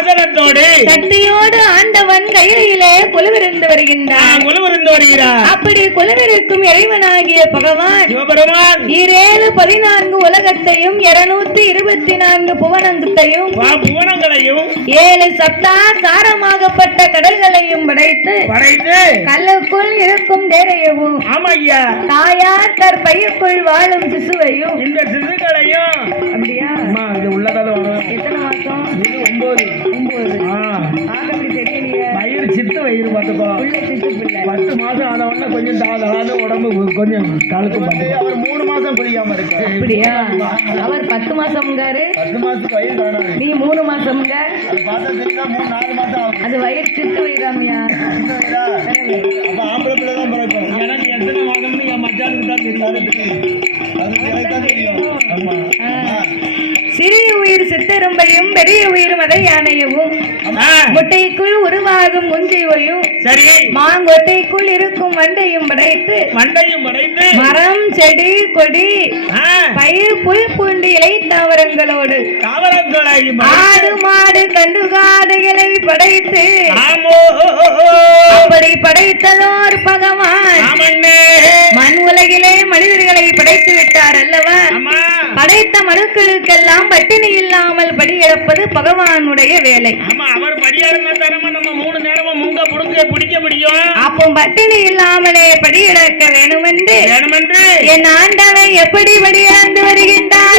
ஆசனத்தோடு சக்தியோடு ஆண்டவன் கையிலே கொலுவிருந்து வருகின்றான். அப்படி கொலுவிருக்கும் இறைவனாகிய பகவான் சிவபெருமான் 14 உலகத்தையும் 224 புவனங்களையும் 7 சப்தா சாரமாகப்பட்ட கடல்களையும் படைத்து கல்லுக்குள் இருக்கும் தேரையவும் தாயார் கற்பையுக்குள் வாழும் சிசுவையும் இந்த சிசுக்களையும் அப்படியா இது உள்ளதால எத்தனை மாசம்? 9 தெரியலையே. வயிறு சித்து வயிறு பார்த்துக்கோ. பிள்ளை சித்து பிள்ளை 10 மாசம் ஆன உடனே கொஞ்சம் தாளான உடம்பு கொஞ்சம் கழுத்து அவர் 3 மாசம் குளிக்காம இருக்கு. அப்படியா? அவர் 10 மாசம்ங்காரு. 10 மாசத்துக்கு வயிறு காணாது. நீ 3 மாசம்ங்க. பார்த்தா தெரியுதா? 3-4 மாசம் ஆகும். அது வயிறு சித்து வயிறாமியா? அப்ப ஆம்பளை பிள்ளை தான் பிறக்கும். எனக்கு எத்தனை மாதம்னு என் மச்சானுக்கு தான் தெரியாது. அது எனக்கு தான் தெரியும். ஆமா. சிறிய உயிர் சித்தெரும்பையும் பெரிய உயிர் மத யானையவும் முட்டைக்குள் உருவாகும் குஞ்சையும் சரி மாங்கொட்டைக்குள் இருக்கும் வண்டையும் படைத்து மரம் செடி கொடி பயிர் புல் பூண்டு இலை தாவரங்களோடு ஆடு மாடு கண்டுகாடுகளை படைத்து அப்படி படைத்ததோர் பகவான் மண் உலகிலே மனிதர்களை படைத்து விட்டார் அல்லவா? படைத்த மனுக்களுக்கெல்லாம் பட்டினி இல்லாமல் படியிழப்பது பகவானுடைய வேலை. அவர் நம்ம 3 நேரமும் முங்க புடுங்க பிடிக்க முடியும். அப்போ பட்டினி இல்லாமலே படியிழக்க வேணுமென்று என் ஆண்டவன் எப்படி படியிழந்து வருகின்றார்